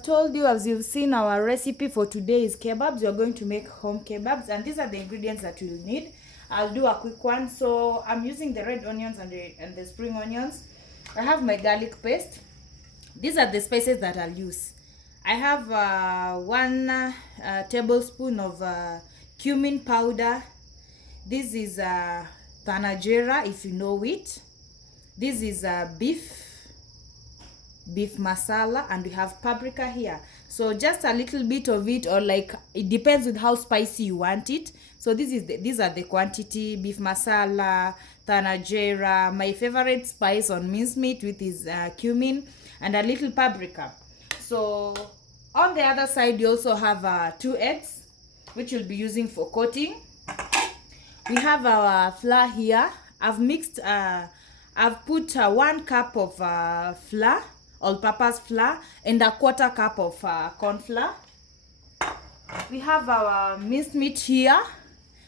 I've told you, as you've seen, our recipe for today is kebabs. We are going to make home kebabs, and these are the ingredients that you'll need. I'll do a quick one. So I'm using the red onions and the spring onions. I have my garlic paste. These are the spices that I'll use. I have 1 tablespoon of cumin powder. This is tanajera, if you know it. This is beef masala, and we have paprika here. So just a little bit of it, or like it depends with how spicy you want it. So these are the quantity: beef masala, tanajera, my favorite spice on mincemeat, with is cumin, and a little paprika. So on the other side, you also have 2 eggs, which you'll be using for coating. We have our flour here. I've put 1 cup of flour, all-purpose flour, and a 1/4 cup of corn flour. We have our minced meat here,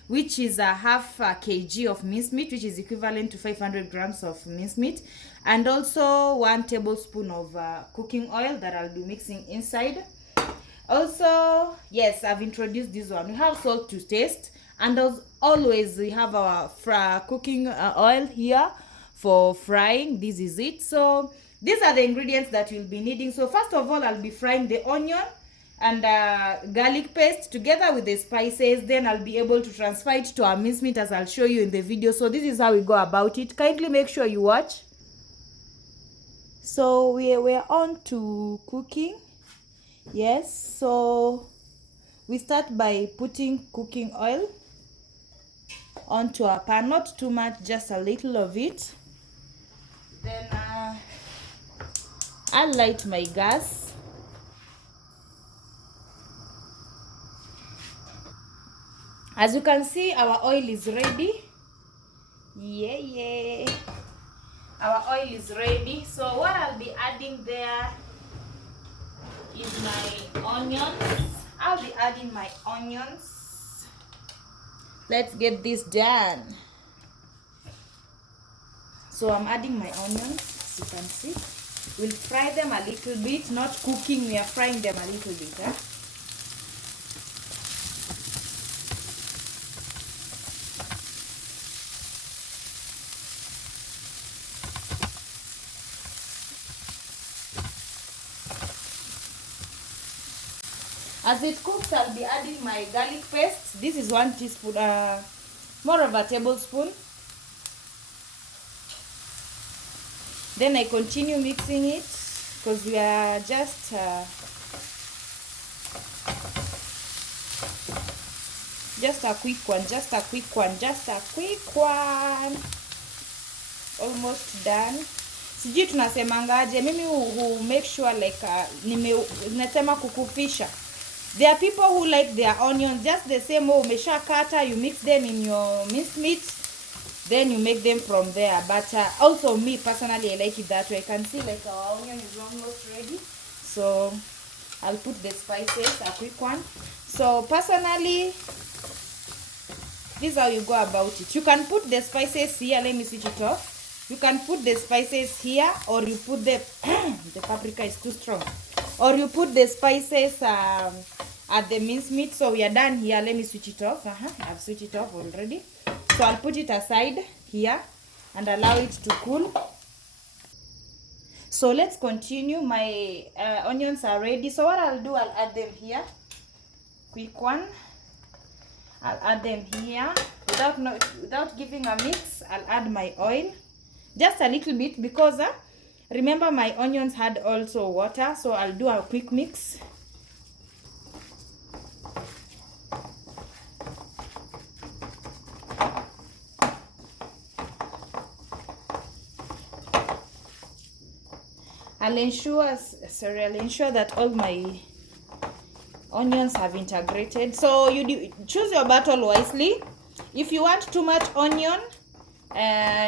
which is a half kg of minced meat, which is equivalent to 500 grams of minced meat, and also 1 tablespoon of cooking oil that I'll be mixing inside. Also, yes, I've introduced this one. We have salt to taste, and as always, we have our cooking oil here for frying. This is it. So these are the ingredients that you'll be needing. So first of all, I'll be frying the onion and garlic paste together with the spices. Then I'll be able to transfer it to our mincemeat, as I'll show you in the video. So this is how we go about it. Kindly make sure you watch. So we're on to cooking. Yes, so we start by putting cooking oil onto our pan. Not too much, just a little of it. Then I'll light my gas. As you can see, our oil is ready. Yeah. Our oil is ready. So what I'll be adding there is my onions. I'll be adding my onions. Let's get this done. So I'm adding my onions, as you can see. We'll fry them a little bit, not cooking, we are frying them a little bit. As it cooks, I'll be adding my garlic paste. This is 1 teaspoon, more of a tablespoon. Then I continue mixing it, because we are just a quick one, almost done. Sijui tunasemangaje, mimi who make sure like nasema kukufisha. There are people who like their onions just the same way umesha kata, you mix them in your minced meat, then you make them from there. But also me personally, I like it that way. I can see like our onion is almost ready. So I'll put the spices, a quick one. So personally, this is how you go about it. You can put the spices here. Let me switch it off. You can put the spices here, or you put the the paprika is too strong, or you put the spices at the mincemeat. So we are done here. Let me switch it off. I've switched it off already. So I'll put it aside here and allow it to cool. So let's continue. My onions are ready. So what I'll do, I'll add them here. Quick one. I'll add them here without giving a mix. I'll add my oil, just a little bit, because remember my onions had also water. So I'll do a quick mix. I'll ensure that all my onions have integrated. So you choose your battle wisely. If you want too much onion,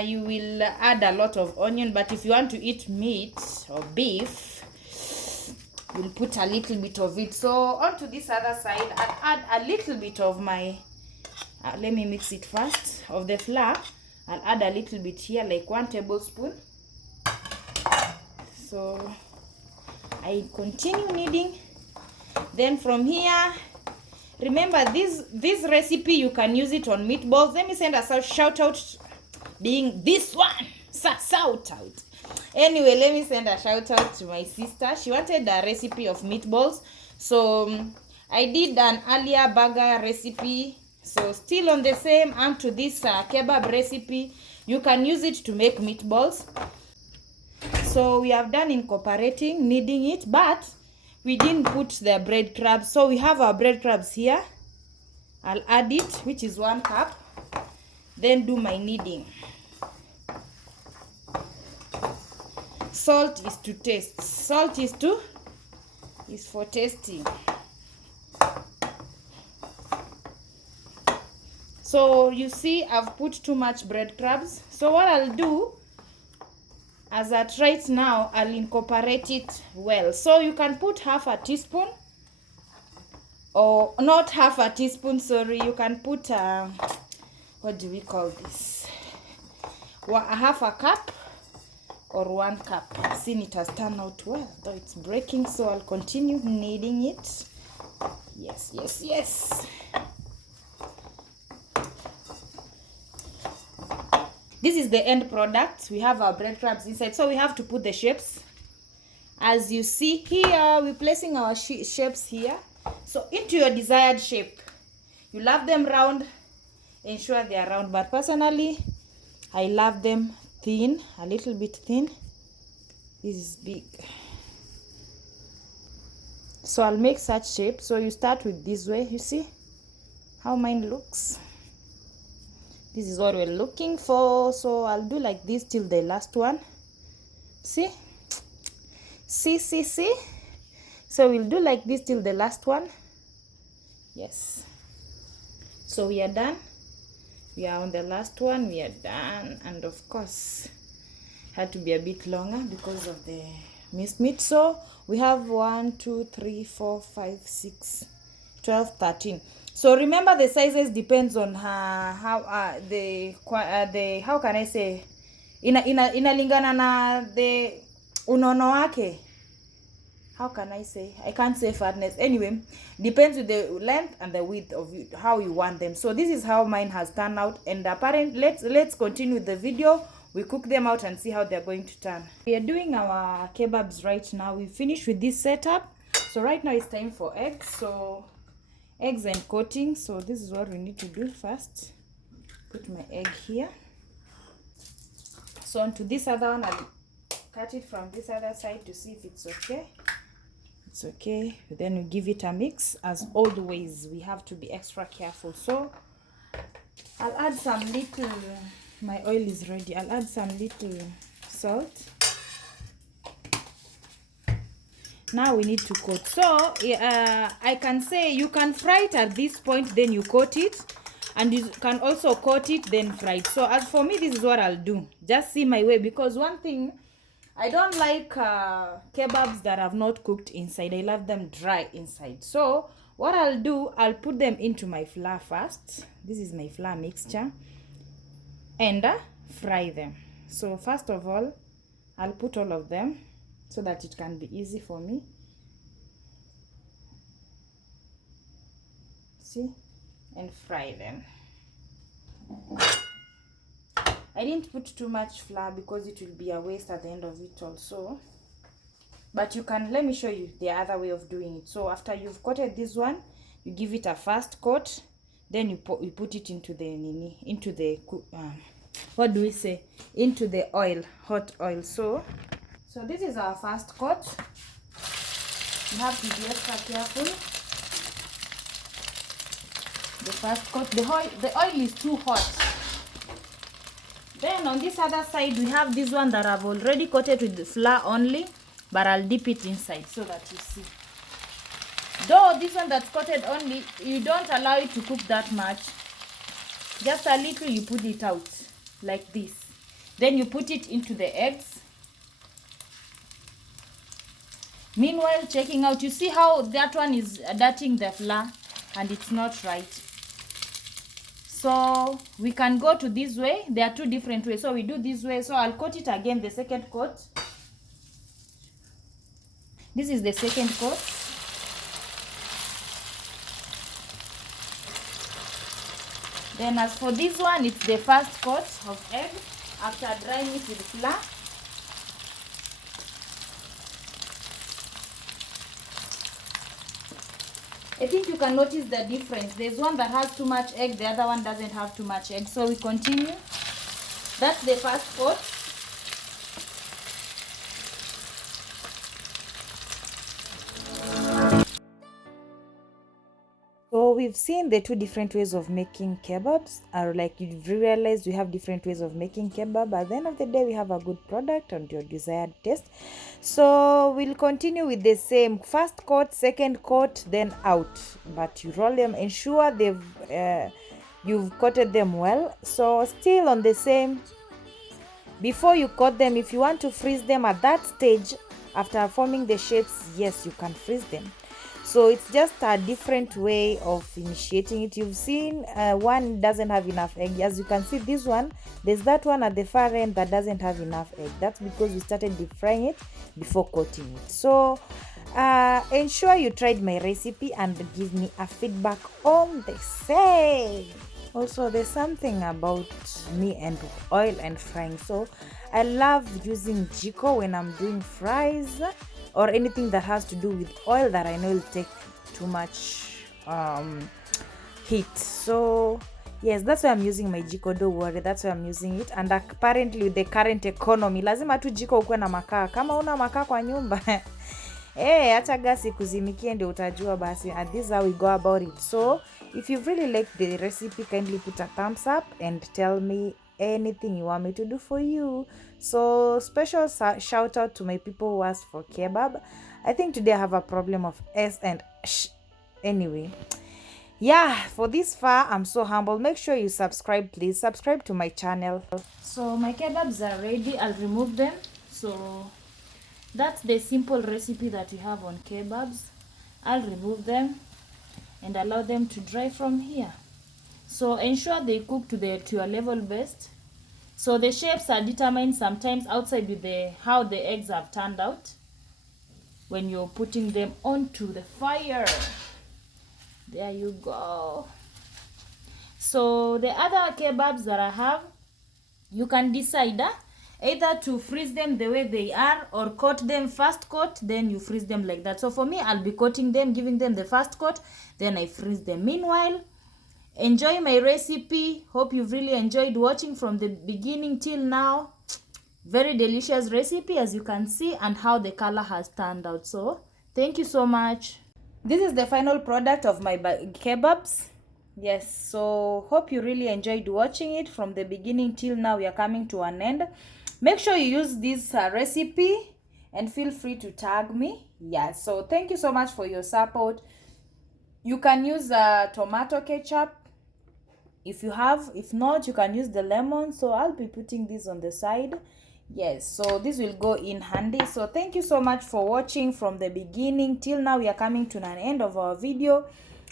you will add a lot of onion. But if you want to eat meat or beef, you'll put a little bit of it. So onto this other side, I'll add a little bit of my let me mix it first, of the flour. I'll add a little bit here, like 1 tablespoon. So I continue kneading. Then from here, remember this recipe, you can use it on meatballs. Let me send a shout out, being this one, shout out. Anyway, let me send a shout out to my sister. She wanted a recipe of meatballs, so I did an earlier burger recipe. So still on the same arm to this kebab recipe, you can use it to make meatballs. So we have done incorporating, kneading it, but we didn't put the breadcrumbs. So we have our breadcrumbs here. I'll add it, which is 1 cup. Then do my kneading. Salt is to taste. Salt is for tasting. So you see, I've put too much breadcrumbs. So what I'll do, as at right now, I'll incorporate it well. So you can put half a teaspoon, or not half a teaspoon, sorry. You can put, what do we call this? Half a cup or 1 cup. I've seen it has turned out well, though it's breaking, so I'll continue kneading it. Yes, yes, yes. This is the end product. We have our breadcrumbs inside, so we have to put the shapes. As you see here, we're placing our shapes here. So into your desired shape. You love them round, ensure they are round. But personally, I love them thin, a little bit thin. This is big. So I'll make such shape. So you start with this way. You see how mine looks? This is what we're looking for. So I'll do like this till the last one. See? See? So we'll do like this till the last one. Yes. So we are done. We are on the last one. We are done. And of course, had to be a bit longer because of the minced meat. So we have 1, 2, 3, 4, 5, 6, 12, 13. So remember, the sizes depends on how how can I say, inalingana na the unono wake. How can I say? I can't say fatness. Anyway, depends with the length and the width of it, how you want them. So this is how mine has turned out. And apparently, let's continue with the video. We cook them out and see how they're going to turn. We are doing our kebabs right now. We finished with this setup. So right now it's time for eggs. So eggs and coating. So this is what we need to do first. Put my egg here. So onto this other one, I'll cut it from this other side to see if it's okay. It's okay. Then we give it a mix. As always, we have to be extra careful. So I'll add some little, my oil is ready. I'll add some little salt. Now we need to coat. So I can say you can fry it at this point, then you coat it, and you can also coat it then fry it. So as for me, this is what I'll do. Just see my way, because one thing, I don't like kebabs that have not cooked inside. I love them dry inside. So what I'll do, I'll put them into my flour first. This is my flour mixture, and fry them. So first of all, I'll put all of them so that it can be easy for me. See? And fry them. I didn't put too much flour because it will be a waste at the end of it also. But you can, let me show you the other way of doing it. So after you've coated this one, you give it a first coat, then you put it into the what do we say, into the oil, hot oil. So this is our first coat. You have to be extra careful. The first coat, the oil is too hot. Then on this other side, we have this one that I've already coated with the flour only, but I'll dip it inside so that you see. Though this one that's coated only, you don't allow it to cook that much. Just a little, you put it out like this. Then you put it into the eggs. Meanwhile, checking out, you see how that one is dirtying the flour, and it's not right. So we can go to this way. There are two different ways. So we do this way. So I'll coat it again, the second coat. This is the second coat. Then as for this one, it's the first coat of egg after drying it with flour. I think you can notice the difference. There's one that has too much egg, the other one doesn't have too much egg. So we continue. That's the first coat. So we've seen the two different ways of making kebabs, or like you've realized we have different ways of making kebab. At the end of the day, we have a good product and your desired taste. So we'll continue with the same first coat, second coat, then out. But you roll them, ensure you've coated them well. So still on the same, before you coat them, if you want to freeze them at that stage, after forming the shapes, yes, you can freeze them. So it's just a different way of initiating it. You've seen one doesn't have enough egg. As you can see, this one, there's that one at the far end that doesn't have enough egg. That's because we started deep frying it before coating it. So ensure you tried my recipe and give me a feedback on the same. Also, there's something about me and oil and frying. So I love using Jiko when I'm doing fries or anything that has to do with oil that I know will take too much heat. So yes, that's why I'm using my Jiko. Don't worry, that's why I'm using it. And apparently with the current economy, lazima tu Jiko ukuwe na makaa. Kama una makaa kwa nyumba acha gasi kuzimikie ndio utajua basi. And this is how we go about it. So if you really like the recipe, kindly put a thumbs up and tell me anything you want me to do for you. So special shout out to my people who asked for kebab. I think today I have a problem of S and sh. Anyway, yeah, for this far I'm so humble. Make sure you subscribe, please subscribe to my channel. So my kebabs are ready. I'll remove them. So that's the simple recipe that we have on kebabs. I'll remove them and allow them to dry from here. So ensure they cook to your level best. So the shapes are determined sometimes outside with how the eggs have turned out when you're putting them onto the fire. There you go. So the other kebabs that I have, you can decide either to freeze them the way they are or coat them first coat, then you freeze them like that. So for me, I'll be coating them, giving them the first coat, then I freeze them. Meanwhile, enjoy my recipe. Hope you've really enjoyed watching from the beginning till now. Very delicious recipe, as you can see, and how the color has turned out. So thank you so much. This is the final product of my kebabs. Yes, so hope you really enjoyed watching it from the beginning till now. We are coming to an end. Make sure you use this recipe and feel free to tag me. Yes, so thank you so much for your support. You can use tomato ketchup if you have. If not, you can use the lemon. So I'll be putting this on the side. Yes, so this will go in handy. So thank you so much for watching from the beginning till now. We are coming to an end of our video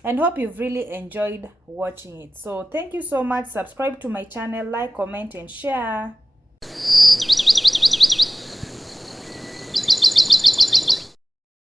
and hope you've really enjoyed watching it. So thank you so much. Subscribe to my channel, like, comment and share.